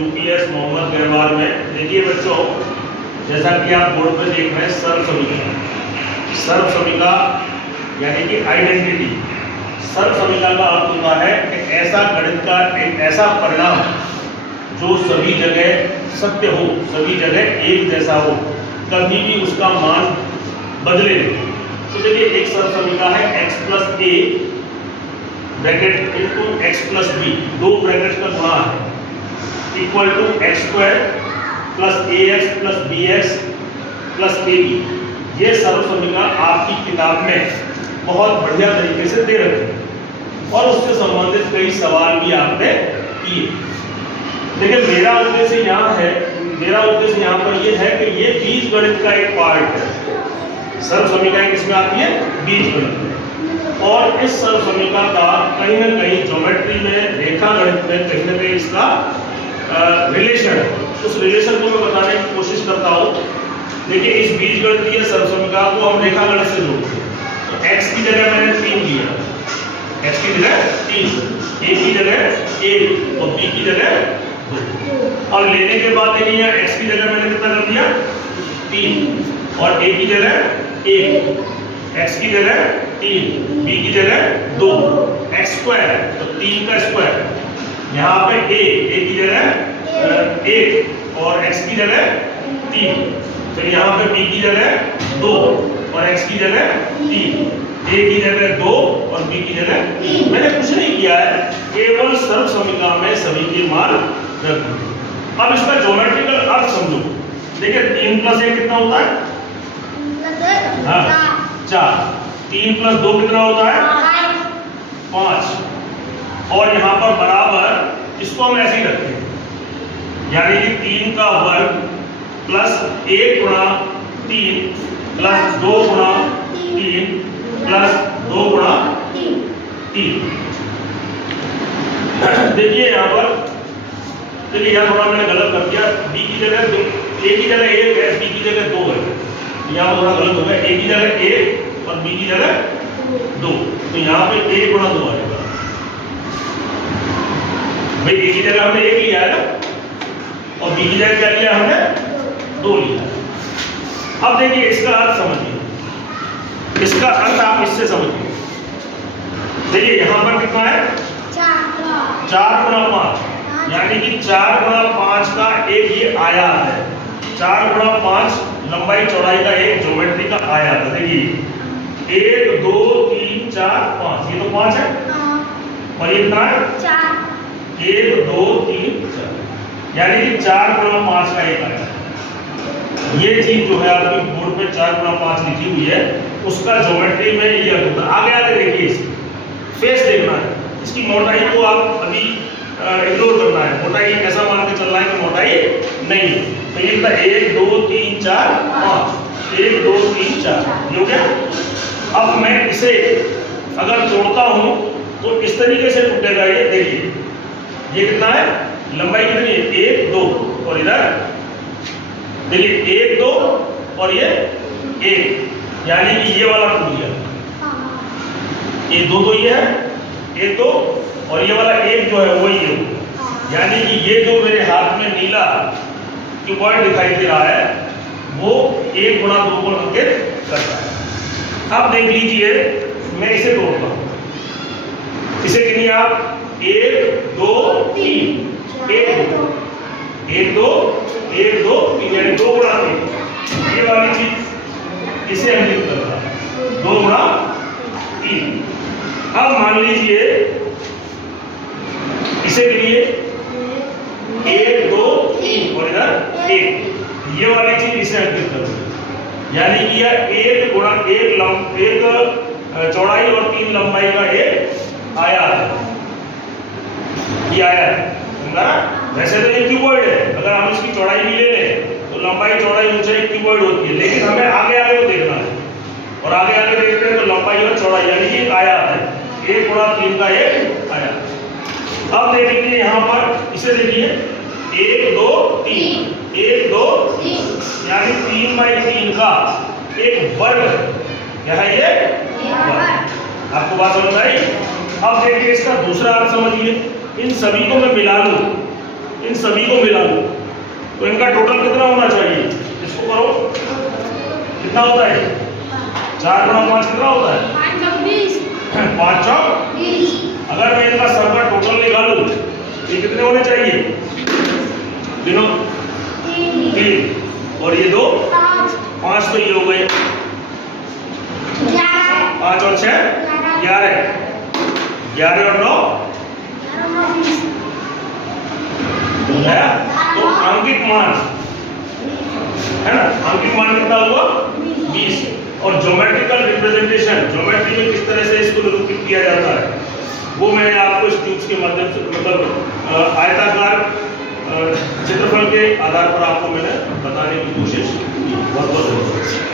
UPS Mohammad Gaharwal में। देखिए बच्चों, जैसा कि आप बोर्ड पर देख रहे हैं, सर्व समीका यानी कि आइडेंटिटी। सर्व समीका का अर्थ होता है कि ऐसा गणित का एक ऐसा परिणाम जो सभी जगह सत्य हो, सभी जगह एक जैसा हो, कभी भी उसका मान बदले नहीं। तो देखिए एक सर्व समीका है x plus A bracket into x plus B, दो ब्रैकेट का गुणा है, equal to x square plus A x plus B x plus A B. ये सर्व समीका आपकी किताब में बहुत बढ़िया तरीके से दे रखे हैं और उससे संबंधित कई सवाल भी आपने किए। देखिए मेरा उद्देश्य यहाँ पर ये है कि ये बीजगणित का एक पार्ट है। सर्व समीकाएं किसमें आती है? बीजगणित में। और इस सर्व समीका का कहीं ना कहीं ज्योमेट्री में, रेखा गणित में कहीं ना कहीं इसका रिलेशन है। उस रिलेशन को मैं बताने की कोशिश करता हूँ। देखिए इस बीजगणितीय सर्व समीका को हम रेखा गणित से जोड़ते हैं। तो x की जगह मैंने 3 लिया, x की जगह 3, a की जगह 1 और b की जगह 2। और लेने के बाद देखिए x की जगह मैंने कितना कर दिया? 3 और a की जगह 1, x की जगह 3, b की जगह 2, x स्क्वायर तो 3 का स्क्वायर, यहाँ पे a की जगह 1 और x की जगह 3, फिर यहाँ पे b की जगह 2 और x की जगह 3, a की जगह 2 और b की जगह 3। मैंने कुछ नहीं किया है, केवल सर्व समीका में सभी के मान रख दिए। अब इसका ज्योमेट्रिकल अर्थ समझो। देखिए 3 प्लस 1 कितना होता है? हाँ 4। 3 प्लस 2 कितना होता है? 5। और यहाँ पर बराबर, इसको हम ऐसे ही रखते हैं, यानी कि 3 का वर्ग प्लस 1 गुणा 3 प्लस 2 गुणा 3 प्लस 2 गुणा 3। देखिए यहाँ पर, देखिए यहाँ थोड़ा मैंने गलत कर दिया। b की जगह a की जगह 1 है, b की जगह 2 है। यहाँ थोड़ा गलत हो गया, a की जगह 1 और b की जगह 2। तो यहाँ पे 1 गुणा 2 आएगा। भाई a की जगह हमने 1 लिया है ना, और b की जगह क्या लिया हमने? 2 लिया। अब देखिए इसका अर्थ समझिए, इसका अर्थ आप इससे समझिए। देखिए यहाँ पर कितना है? 4 गुणा 5, यानी कि 4 गुणा 5 का एक ये आयात है। 4 गुणा 5 लंबाई चौड़ाई का एक ज्योमेट्री का आयात है। देखिए 1 2 3 4 5, ये तो 5 है और ये कितना है? 4। 1 2 3 4, यानी कि 4 गुणा 5 का एक आयात। ये चीज जो है आपकी बोर्ड पे 4 गुणा 5 लिखी हुई है, उसका ज्योमेट्री में ये होता है। आगे देखिए, इसकी फेस देखना है, इसकी मोटाई को आप अभी इग्नोर करना है। मोटाई ऐसा मान के चलना है कि मोटाई नहीं है। तो ये 1 2 3 4 5, 1 2 3 4, ये हो गया। अब मैं इसे अगर जोड़ता हूं तो इस तरीके से टूटेगा। ये देखिए, ये कितना है? लंबाई कितनी है? 1 2 और इधर देखिए 1 2 और ये 1, यानी कि ये वाला टूट गया। ये 2 2 ये है, 1 2 और ये वाला 1 जो है वही है। यानी कि ये जो मेरे हाथ में नीला क्यूबॉइड दिखाई दे रहा है वो 1 गुणा 2 को अंकित करता है। अब देख लीजिए, मैं इसे तोड़ता हूँ। इसे गिनिए आप, 1 2 3, 1 2 1 2 1 2 3, यानी 2 गुणा 3। ये वाली चीज इसे अंकित करता है, 2 गुणा 3। अब मान लीजिए इसे गिनिए, 1 2 3 और इधर 1, ये वाली चीज इसे अंकित कर दो। यानी कि यह 1 गुणा 1 चौड़ाई और 3 लंबाई का एक आयात है। ये आयात है, समझा? वैसे तो ये क्यूबॉइड है, अगर हम इसकी चौड़ाई भी ले लें तो लंबाई चौड़ाई ऊंचाई क्यूबॉइड होती है, लेकिन हमें आगे आगे को देखना है। और आगे आगे देखते हैं तो लंबाई और चौड़ाई यानी कि एक आयात है, 1 गुणा 3 का एक आयात। अब देख लीजिए यहाँ पर, इसे देखिए 1 2 3, 1 2 3, यानी 3/3 का एक वर्ग। क्या है ये? वर्ग। आपको बात समझ आई? अब देखिए इसका दूसरा अर्थ समझिए। इन सभी को मैं मिला लूं इन सभी को मिला लूँ तो इनका टोटल कितना होना चाहिए? इसको करो, कितना होता है? 4 गुणा 5 कितना होता है? 5 चौक 20। अगर मैं इनका सबका टोटल निकालूं ये कितने होने चाहिए? गिनो, 3 और ये 2 5, तो ये हो गए 5 और 6 11, 11 और 9 है। तो अंकित मान है ना, अंकित मान कितना हुआ? 20। और ज्योमेट्रिकल रिप्रेजेंटेशन, ज्योमेट्री में किस तरह से इसको निरूपित किया जाता है वो मैंने आपको इस ट्यूब्स के माध्यम से, मतलब आयताकार क्षेत्रफल के आधार पर आपको मैंने बताने की कोशिश की। बहुत बहुत धन्यवाद।